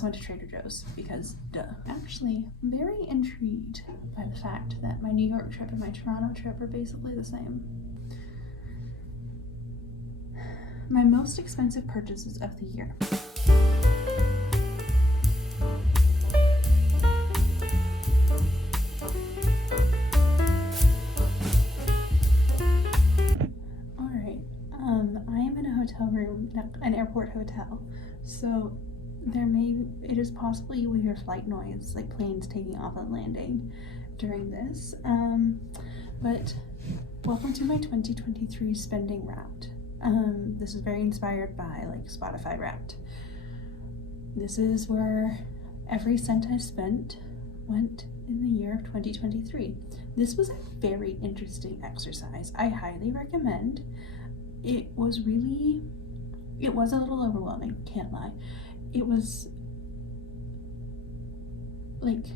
also went to Trader Joe's because duh. Actually, I'm very intrigued by the fact that my New York trip and my Toronto trip are basically the same. My most expensive purchases of the year. I am in a hotel room, an airport hotel, so it is possible you will hear flight noise, like planes taking off and landing during this, but welcome to my 2023 spending Wrapped. This is very inspired by like Spotify Wrapped. This is where every cent I spent went in the year of 2023. This was a very interesting exercise. I highly recommend. It was a little overwhelming, can't lie. It was like,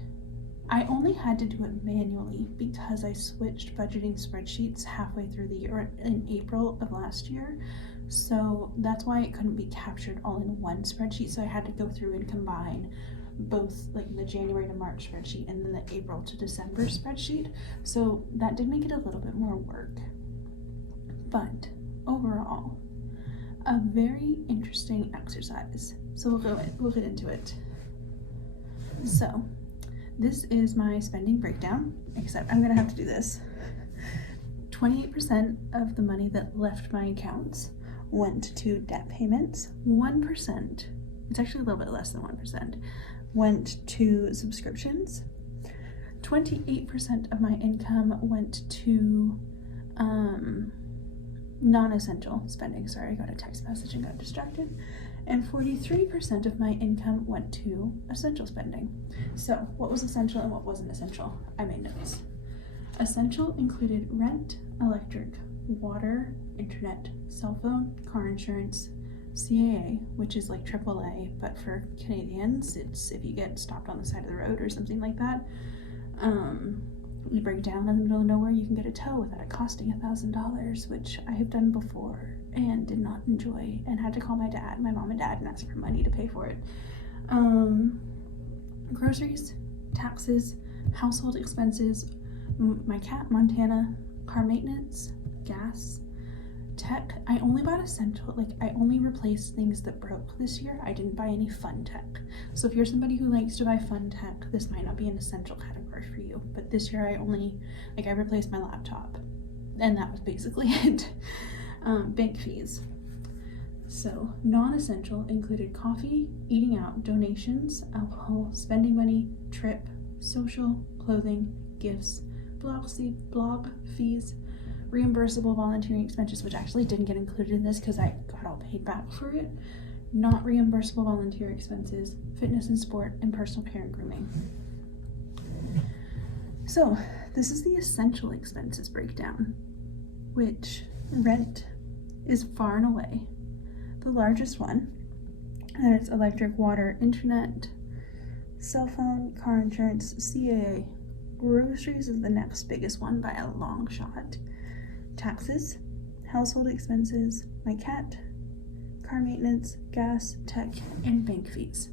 I only had to do it manually because I switched budgeting spreadsheets halfway through the year in April of last year. So that's why it couldn't be captured all in one spreadsheet. So I had to go through and combine both like the January to March spreadsheet and then the April to December spreadsheet. So that did make it a little bit more work. But overall, a very interesting exercise. So we'll get into it. So this is my spending breakdown, except I'm gonna have to do this. 28% of the money that left my accounts went to debt payments. 1%, it's actually a little bit less than 1%, went to subscriptions. 28% of my income went to non-essential spending. Sorry, I got a text message and got distracted. And 43% of my income went to essential spending. So what was essential and what wasn't essential? I made notes. Essential included rent, electric, water, internet, cell phone, car insurance, CAA, which is like AAA, but for Canadians, it's if you get stopped on the side of the road or something like that. You break down in the middle of nowhere, you can get a tow without it costing $1,000, which I have done before and did not enjoy, and had to call my mom and dad, and ask for money to pay for it. Groceries, taxes, household expenses, my cat, Montana, car maintenance, gas, tech. I only bought essential, like I only replaced things that broke this year. I didn't buy any fun tech. So if you're somebody who likes to buy fun tech, this might not be an essential category for you. But this year I replaced my laptop, and that was basically it. Bank fees. So non-essential included coffee, eating out, donations, alcohol, spending money, trip, social, clothing, gifts, blog fees, reimbursable volunteering expenses, which actually didn't get included in this because I got all paid back for it. Not reimbursable volunteer expenses, fitness and sport, and personal care and grooming. So this is the essential expenses breakdown, which rent is far and away the largest one. And it's electric, water, internet, cell phone, car insurance, CAA. Groceries is the next biggest one by a long shot. Taxes, household expenses, my cat, car maintenance, gas, tech, and bank fees.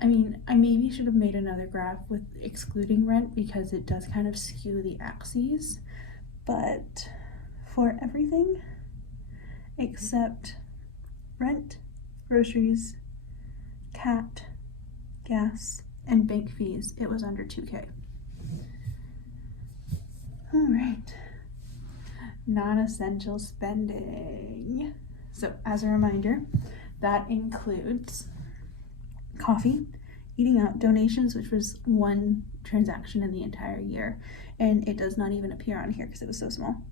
I mean, I maybe should have made another graph with excluding rent because it does kind of skew the axes, but for everything except rent, groceries, cat, gas, and bank fees, it was under 2K. All right, non-essential spending. So as a reminder, that includes coffee, eating out, donations, which was one transaction in the entire year, and it does not even appear on here because it was so small.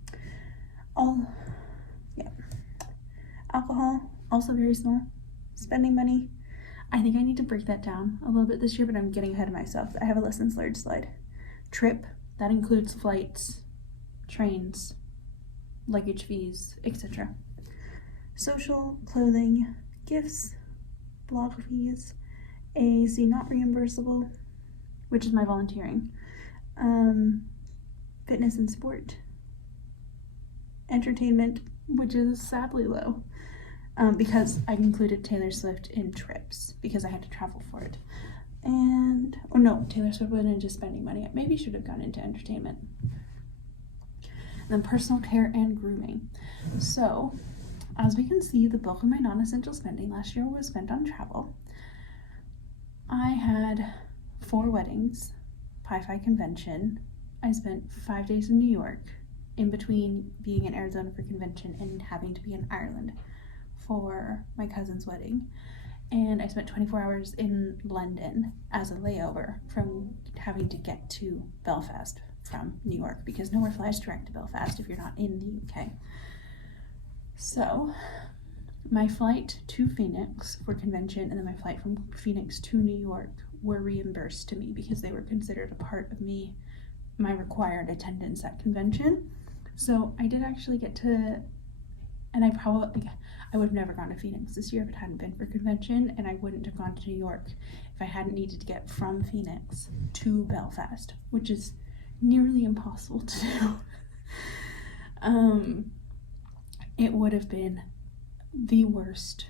Alcohol, also very small. Spending money, I think I need to break that down a little bit this year, but I'm getting ahead of myself. I have a lessons learned slide. Trip, that includes flights, trains, luggage fees, etc. Social, clothing, gifts, blog fees, AAC not reimbursable, which is my volunteering, fitness and sport, entertainment, which is sadly low, because I included Taylor Swift in trips because I had to travel for it. And, oh no, Taylor Swift went into spending money. I maybe should have gone into entertainment. And then personal care and grooming. So, as we can see, the bulk of my non-essential spending last year was spent on travel. I had 4 weddings, Pi-Fi convention. I spent 5 days in New York, in between being in Arizona for convention and having to be in Ireland for my cousin's wedding. And I spent 24 hours in London as a layover from having to get to Belfast from New York, because nowhere flies direct to Belfast if you're not in the UK. So my flight to Phoenix for convention and then my flight from Phoenix to New York were reimbursed to me because they were considered a part of my required attendance at convention. So I did actually get to, and I would have never gone to Phoenix this year if it hadn't been for convention, and I wouldn't have gone to New York if I hadn't needed to get from Phoenix to Belfast, which is nearly impossible to do. It would have been the worst,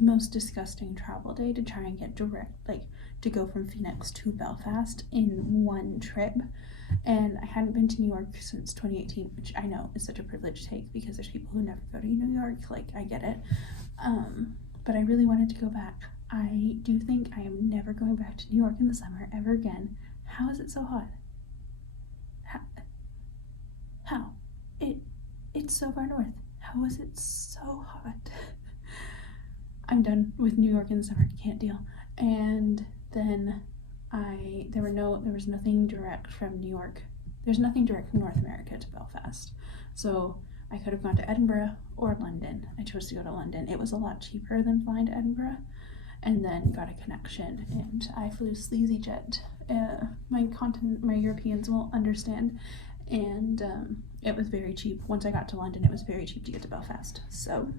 most disgusting travel day to try and get direct, to go from Phoenix to Belfast in one trip. And I hadn't been to New York since 2018, which I know is such a privilege to take because there's people who never go to New York. I get it. But I really wanted to go back. I do think I am never going back to New York in the summer ever again. How is it so hot? How? It's so far north. How is it so hot? I'm done with New York in the summer. Can't deal. And then there was nothing direct from New York. There's nothing direct from North America to Belfast. So I could have gone to Edinburgh or London. I chose to go to London. It was a lot cheaper than flying to Edinburgh, and then got a connection, and I flew Sleazy Jet. My Europeans will understand. And it was very cheap. Once I got to London, it was very cheap to get to Belfast. So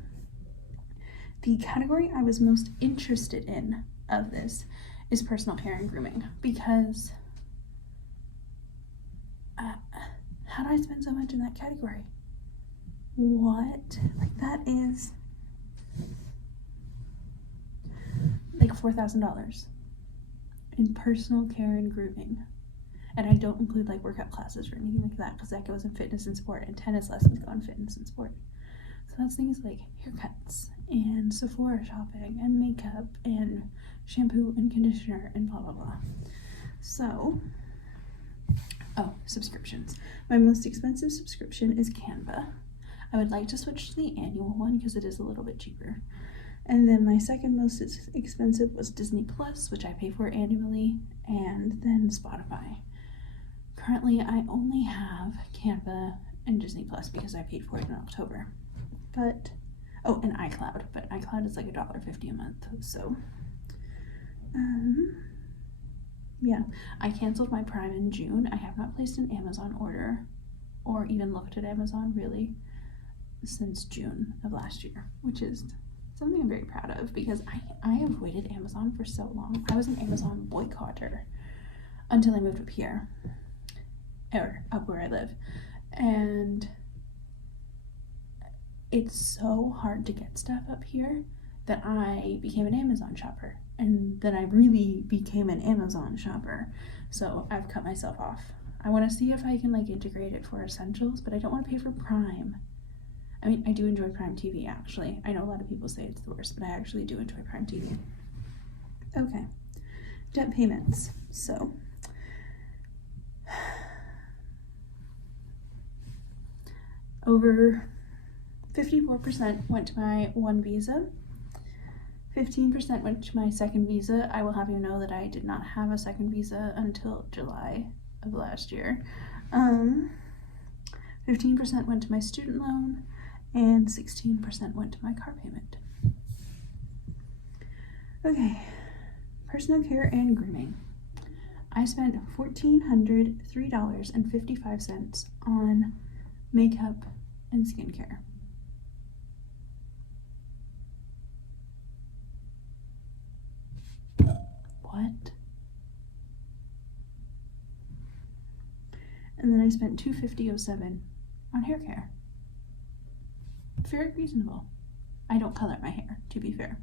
the category I was most interested in of this is personal care and grooming, because how did I spend so much in that category? What? That is $4,000 in personal care and grooming. And I don't include workout classes or anything like that, because that goes in fitness and sport, and tennis lessons go in fitness and sport. So that's things like haircuts and Sephora shopping and makeup and shampoo and conditioner and blah blah blah. So, subscriptions. My most expensive subscription is Canva. I would like to switch to the annual one because it is a little bit cheaper. And then my second most expensive was Disney Plus, which I pay for annually, and then Spotify. Currently, I only have Canva and Disney Plus because I paid for it in October. And iCloud. But iCloud is $1.50 a month. So, yeah. I canceled my Prime in June. I have not placed an Amazon order or even looked at Amazon really since June of last year, which is something I'm very proud of because I avoided Amazon for so long. I was an Amazon boycotter until I moved up here, or up where I live. And it's so hard to get stuff up here that I became an Amazon shopper. And then I really became an Amazon shopper. So I've cut myself off. I want to see if I can integrate it for essentials, but I don't want to pay for Prime. I mean, I do enjoy Prime TV, actually. I know a lot of people say it's the worst, but I actually do enjoy Prime TV. Okay. Debt payments. So, over 54% went to my one visa. 15% went to my second visa. I will have you know that I did not have a second visa until July of last year. 15% went to my student loan, and 16% went to my car payment. Okay, personal care and grooming. I spent $1,403.55 on makeup and skincare. What? And then I spent $250.07 on hair care. Very reasonable. I don't color my hair, to be fair.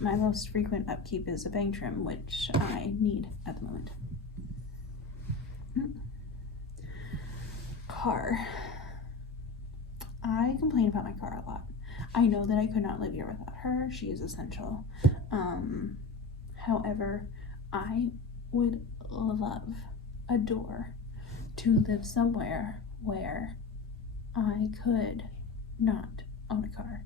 My most frequent upkeep is a bang trim, which I need at the moment. Car. I complain about my car a lot. I know that I could not live here without her. She is essential. However, I would love, adore to live somewhere where I could not own a car.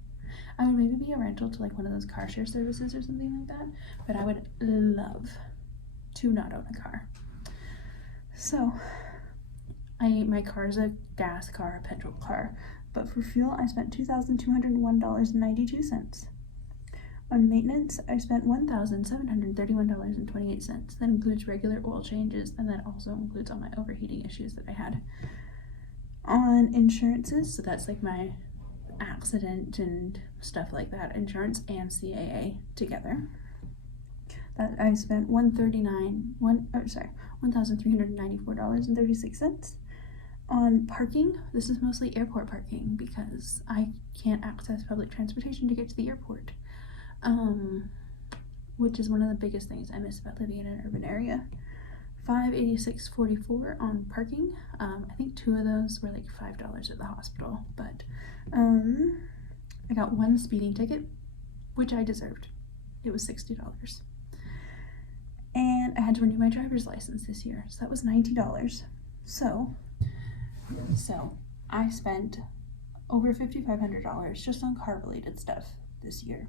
I would maybe be a rental to like one of those car share services or something like that, but I would love to not own a car. So my car is a gas car, a petrol car, but for fuel I spent $2,201.92. On maintenance, I spent $1,731.28. That includes regular oil changes, and that also includes all my overheating issues that I had. On insurances, so that's like my accident and stuff like that, insurance and CAA together, that I spent $1,394.36. On parking, this is mostly airport parking because I can't access public transportation to get to the airport, which is one of the biggest things I miss about living in an urban area. $586.44 on parking. I think 2 of those were like $5 at the hospital, but I got 1 speeding ticket, which I deserved. It was $60. And I had to renew my driver's license this year, so that was $90. So I spent over $5,500 just on car related stuff this year.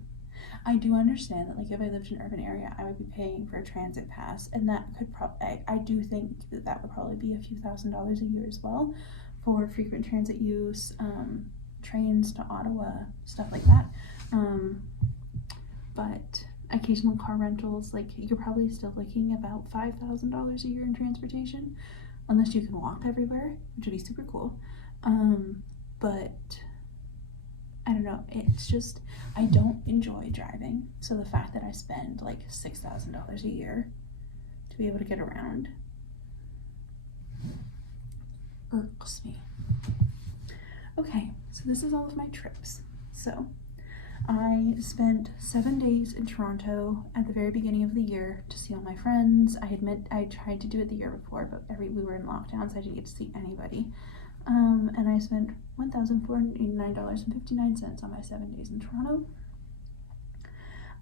I do understand that like if I lived in an urban area, I would be paying for a transit pass, and that could I do think that would probably be a few $1,000s a year as well for frequent transit use, trains to Ottawa, stuff like that. But occasional car rentals, like you're probably still looking about $5,000 a year in transportation, unless you can walk everywhere, which would be super cool. But I don't know, it's just, I don't enjoy driving, so the fact that I spend like $6,000 a year to be able to get around irks me. Okay, so this is all of my trips. So I spent 7 days in Toronto at the very beginning of the year to see all my friends. I tried to do it the year before, but we were in lockdown, so I didn't get to see anybody. And I spent $1,489.59 on my 7 days in Toronto.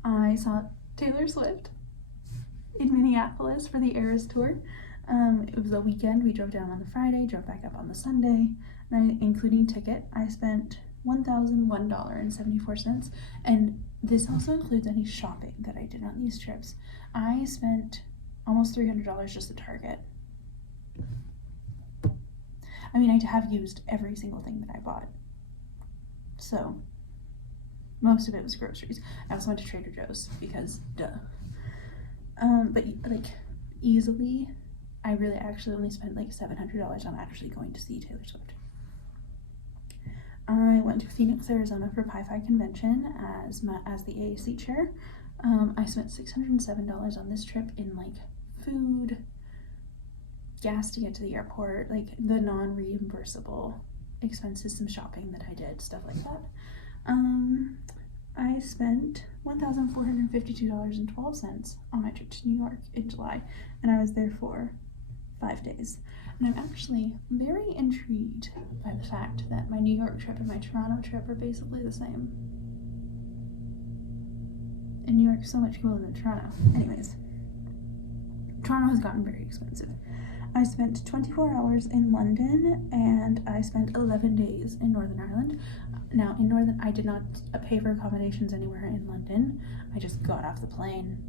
I saw Taylor Swift in Minneapolis for the Eras Tour. It was a weekend. We drove down on the Friday, drove back up on the Sunday, and including ticket, I spent $1,001.74, and this also includes any shopping that I did on these trips. I spent almost $300 just at Target. I mean, I have used every single thing that I bought, so most of it was groceries. I also went to Trader Joe's because duh. But like easily, I really actually only spent like $700 on actually going to see Taylor Swift. I went to Phoenix, Arizona for Pi-Fi convention as the AAC chair. I spent $607 on this trip in like food, gas to get to the airport, like the non-reimbursable expenses, some shopping that I did, stuff like that. I spent $1,452.12 on my trip to New York in July, and I was there for 5 days. And I'm actually very intrigued by the fact that my New York trip and my Toronto trip are basically the same. And New York's so much cooler than Toronto. Anyways, Toronto has gotten very expensive. I spent 24 hours in London, and I spent 11 days in Northern Ireland. Now, I did not pay for accommodations anywhere in London. I just got off the plane,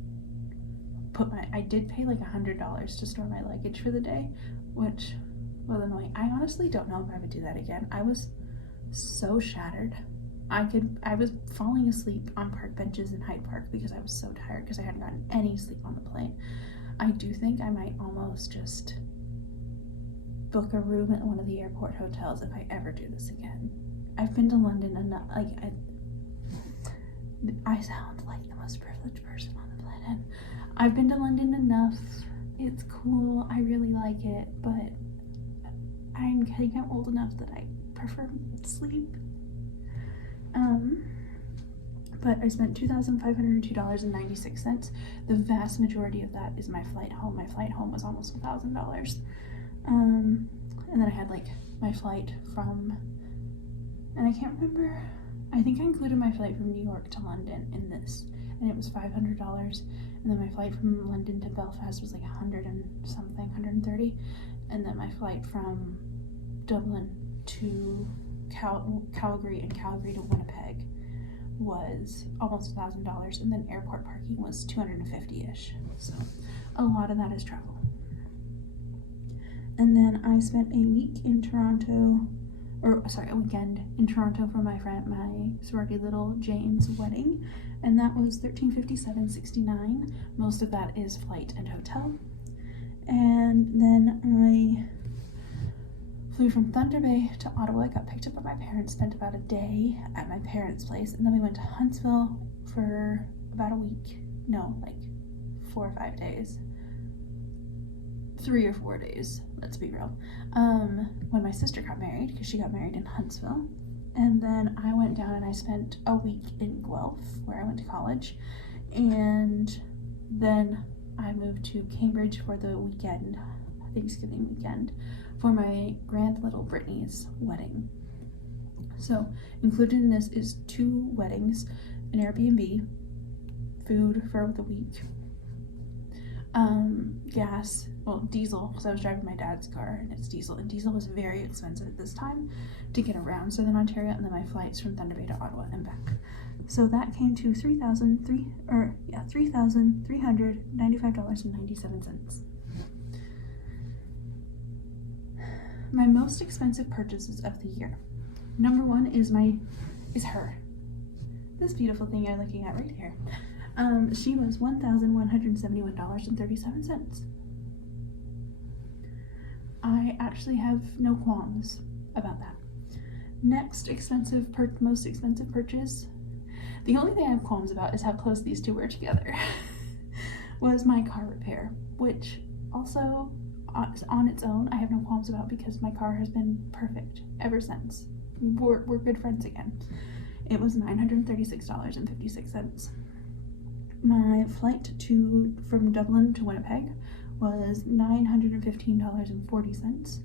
I did pay like $100 to store my luggage for the day, which was annoying. I honestly don't know if I would do that again. I was so shattered. I was falling asleep on park benches in Hyde Park because I was so tired because I hadn't gotten any sleep on the plane. I do think I might almost just book a room at one of the airport hotels if I ever do this again. I've been to London enough, like I sound like the most privileged person on the planet. I've been to London enough. It's cool. I really like it, but I'm old enough that I prefer sleep. but I spent $2,502.96. The vast majority of that is my flight home. My flight home was almost $1,000. And then I had like my flight from, and I can't remember, I think I included my flight from New York to London in this, and it was $500. And then my flight from London to Belfast was like 100 and something, 130. And then my flight from Dublin to Calgary and Calgary to Winnipeg was almost $1,000. And then airport parking was 250-ish. So a lot of that is travel. And then I spent a week in Toronto, a weekend in Toronto for my sorority little Jane's wedding, and that was $1,357.69. Most of that is flight and hotel. And then I flew from Thunder Bay to Ottawa. I got picked up by my parents, spent about a day at my parents' place, and then we went to Huntsville for about a week. No, like 4 or 5 days. 3 or 4 days, let's be real, when my sister got married, because she got married in Huntsville. And then I went down and I spent a week in Guelph, where I went to college, and then I moved to Cambridge for the weekend, Thanksgiving weekend, for my grand little Brittany's wedding. So included in this is 2 weddings, an Airbnb, food for the week, gas, well, diesel, because I was driving my dad's car and it's diesel, and diesel was very expensive at this time to get around Southern Ontario, and then my flights from Thunder Bay to Ottawa and back. So that came to $3,395.97. My most expensive purchases of the year. Number 1 is her. This beautiful thing you're looking at right here. She was $1,171.37. I actually have no qualms about that. Next most expensive purchase, the only thing I have qualms about is how close these two were together, was my car repair, which also on its own I have no qualms about because my car has been perfect ever since. We're good friends again. It was $936.56. My flight from Dublin to Winnipeg was $915.40.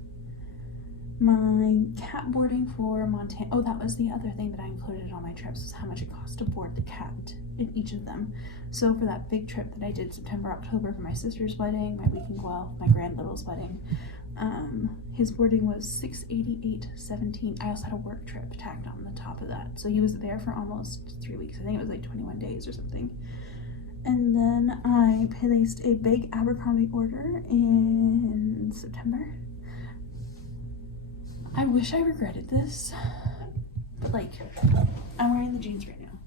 My cat boarding for Montana, oh, that was the other thing that I included on my trips, was how much it cost to board the cat in each of them. So for that big trip that I did September, October for my sister's wedding, my week in Guelph, my grand little's wedding, his boarding was $688.17. I also had a work trip tacked on the top of that, so he was there for almost 3 weeks. I think it was like 21 days or something. And then I placed a big Abercrombie order in September. I wish I regretted this, but like, I'm wearing the jeans right now.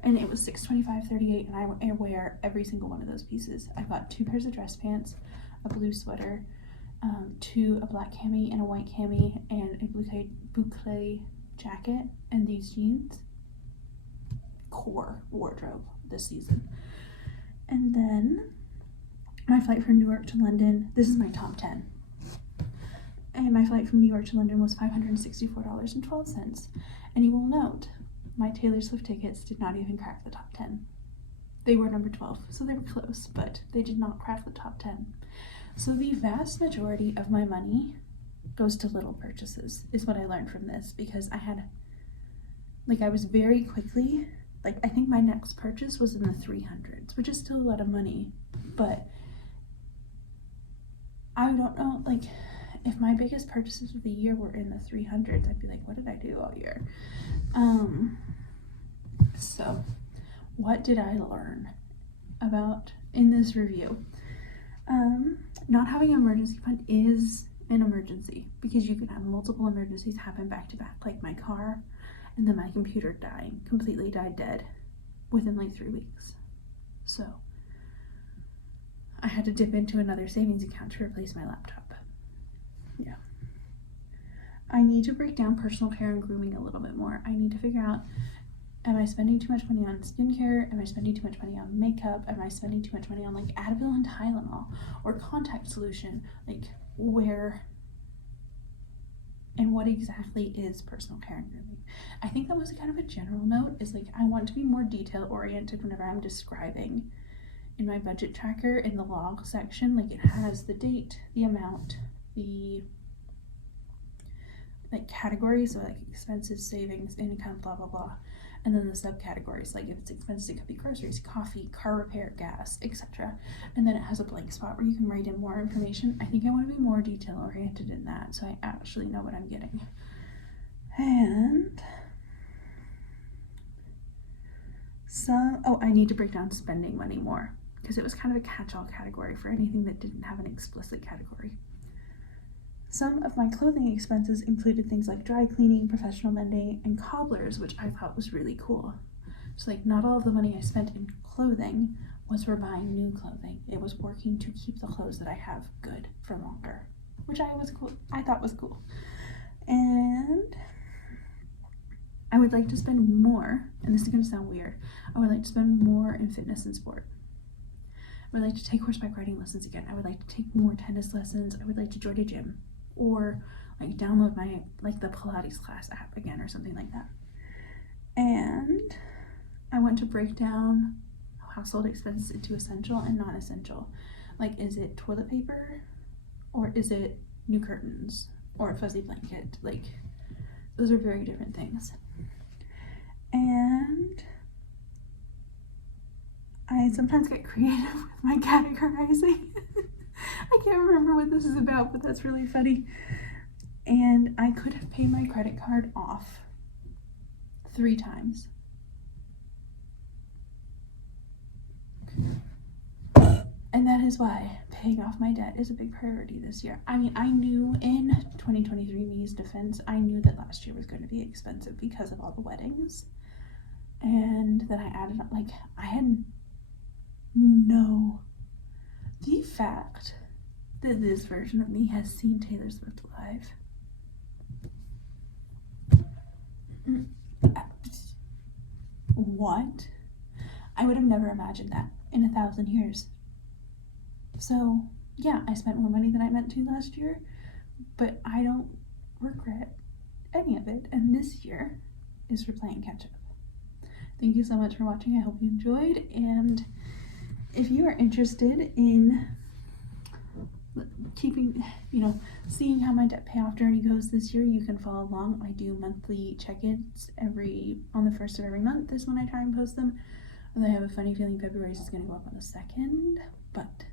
And it was $625.38, and I wear every single one of those pieces. I got 2 pairs of dress pants, a blue sweater, a black cami and a white cami, and a boucle jacket, and these jeans. Core wardrobe this season. And then my flight from New York to London, this is my top 10. And my flight from New York to London was $564.12. And you will note, my Taylor Swift tickets did not even crack the top 10. They were number 12, so they were close, but they did not crack the top 10. So the vast majority of my money goes to little purchases, is what I learned from this, because I was very quickly, I think my next purchase was in the 300s, which is still a lot of money, but I don't know, if my biggest purchases of the year were in the 300s, I'd be like, what did I do all year? So what did I learn about in this review? Not having an emergency fund is an emergency, because you can have multiple emergencies happen back to back, like my car, and then my computer completely died dead within 3 weeks. So I had to dip into another savings account to replace my laptop. Yeah. I need to break down personal care and grooming a little bit more. I need to figure out, am I spending too much money on skincare? Am I spending too much money on makeup? Am I spending too much money on Advil and Tylenol or contact solution? Where and what exactly is personal care and grooming. I think that was kind of a general note, is like I want to be more detail oriented whenever I'm describing in my budget tracker in the log section. Like it has the date, the amount, the like categories, so like expenses, savings, income, blah blah blah, and then the subcategories, like if it's expenses, it could be groceries, coffee, car repair, gas, etc. And then it has a blank spot where you can write in more information. I think I want to be more detail oriented in that, so I actually know what I'm getting. And I need to break down spending money more, because it was kind of a catch-all category for anything that didn't have an explicit category. Some of my clothing expenses included things like dry cleaning, professional mending, and cobblers, which I thought was really cool. So like not all of the money I spent in clothing was for buying new clothing. It was working to keep the clothes that I have good for longer, which I thought was cool. And I would like to spend more, and this is going to sound weird, I would like to spend more in fitness and sport. I would like to take horseback riding lessons again. I would like to take more tennis lessons. I would like to join a gym, or like download my the Pilates class app again or something like that. And I want to break down household expenses into essential and non-essential. Like, is it toilet paper, or is it new curtains, or a fuzzy blanket? Like, those are very different things. And I sometimes get creative with my categorizing. I can't remember what this is about, but that's really funny. And I could have paid my credit card off 3 times. And that is why paying off my debt is a big priority this year. I mean, I knew in 2023 me's defense, I knew that last year was going to be expensive because of all the weddings. And then I added up, I had the fact that this version of me has seen Taylor Swift live. What? I would have never imagined that in 1,000 years. So, yeah, I spent more money than I meant to last year, but I don't regret any of it, and this year is for playing catch up. Thank you so much for watching. I hope you enjoyed, and if you are interested in seeing how my debt payoff journey goes this year, you can follow along. I do monthly check-ins on the 1st of every month is when I try and post them. Although I have a funny feeling February's is going to go up on the 2nd, but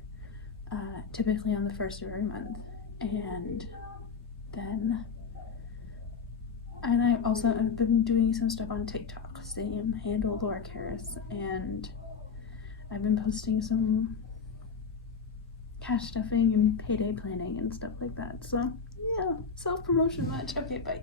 typically on the 1st of every month. And I also have been doing some stuff on TikTok, same handle, Laura Karras, and I've been posting some cash stuffing and payday planning and stuff like that. So yeah, self-promotion much. Okay, bye.